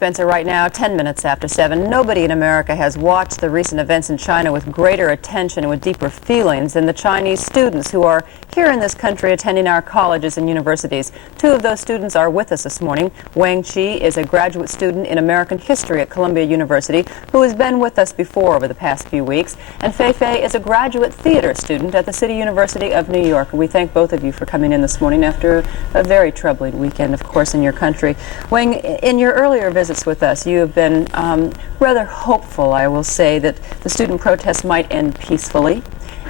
Spencer, right now, 10 minutes after 7. Nobody in America has watched the recent events in China with greater attention and with deeper feelings than the Chinese students who are here in this country attending our colleges and universities. Two of those students are with us this morning. Wang Qi is a graduate student in American history at Columbia University who has been with us before over the past few weeks. And Fei Fei is a graduate theater student at the City University of New York. We thank both of you for coming in this morning after a very troubling weekend, of course, in your country. Wang, in your earlier visits with us, you have been rather hopeful, I will say, that the student protests might end peacefully,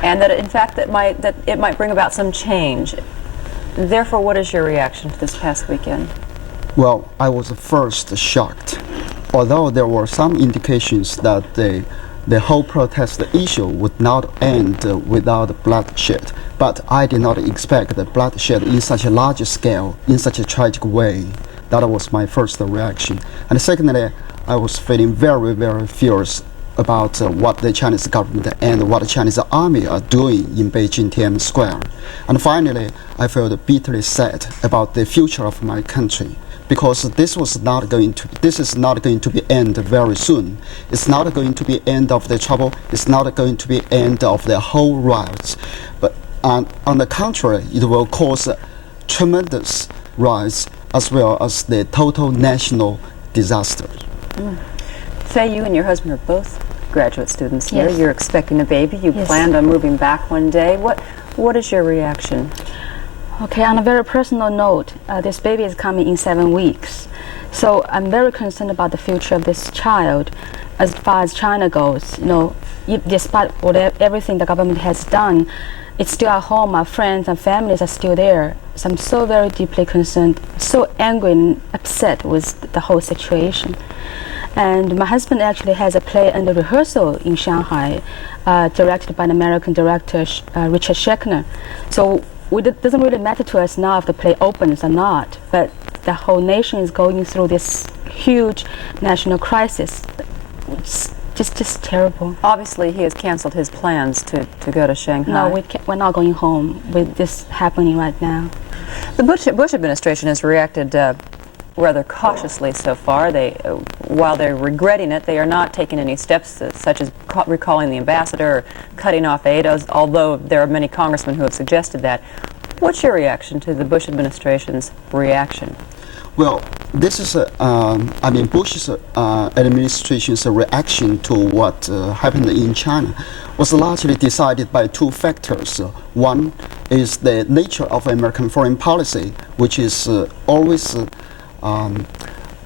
and that in fact that it might bring about some change. Therefore, what is your reaction to this past weekend? Well, I was first shocked, although there were some indications that the whole protest issue would not end without bloodshed. But I did not expect the bloodshed in such a large scale, in such a tragic way. That was my first reaction. And secondly, I was feeling very, very furious about what the Chinese government and what the Chinese army are doing in Beijing Tiananmen Square. And finally, I felt bitterly sad about the future of my country, because this is not going to be end very soon. It's not going to be end of the trouble. It's not going to be end of the whole riots. But on the contrary, it will cause tremendous riots as well as the total national disaster. Fei, you and your husband are both graduate students here. Yes. You're expecting a baby. You Yes. planned on moving back one day. What is your reaction? Okay, on a very personal note, this baby is coming in 7 weeks. So I'm very concerned about the future of this child. As far as China goes, despite everything the government has done, it's still at home. Our friends and families are still there. So I'm so very deeply concerned, so angry and upset with the whole situation. And my husband actually has a play under rehearsal in Shanghai, directed by an American director, Richard Schechner. So it doesn't really matter to us now if the play opens or not, but the whole nation is going through this huge national crisis. It's just terrible. Obviously, he has canceled his plans to go to Shanghai. No, we're not going home with this happening right now. The Bush administration has reacted rather cautiously so far. While they're regretting it, they are not taking any steps such as recalling the ambassador or cutting off aid, although there are many congressmen who have suggested that. What's your reaction to the Bush administration's reaction? Well, this is Bush's administration's reaction to what happened in China was largely decided by two factors. One is the nature of American foreign policy, which is always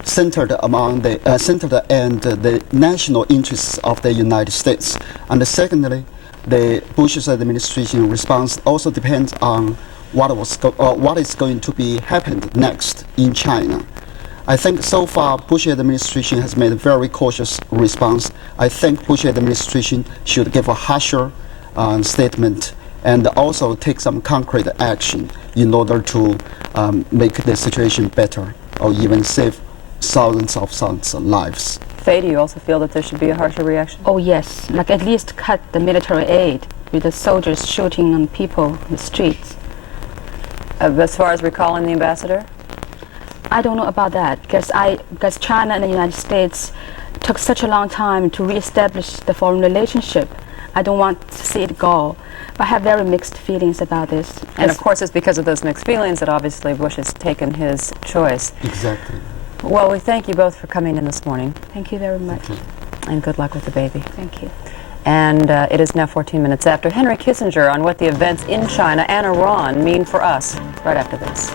centered and the national interests of the United States. And secondly, the Bush's administration response also depends on what is going to be happened next in China. I think so far Bush administration has made a very cautious response. I think Bush administration should give a harsher statement and also take some concrete action in order to make the situation better or even save thousands of lives. Fei, do you also feel that there should be a harsher reaction? Oh yes, like at least cut the military aid with the soldiers shooting on people in the streets. As far as recalling the ambassador? I don't know about that, because China and the United States took such a long time to reestablish the foreign relationship. I don't want to see it go. But I have very mixed feelings about this. And of course it's because of those mixed feelings that obviously Bush has taken his choice. Exactly. Well, we thank you both for coming in this morning. Thank you very much. And good luck with the baby. Thank you. And it is now 14 minutes after. Henry Kissinger on what the events in China and Iran mean for us right after this.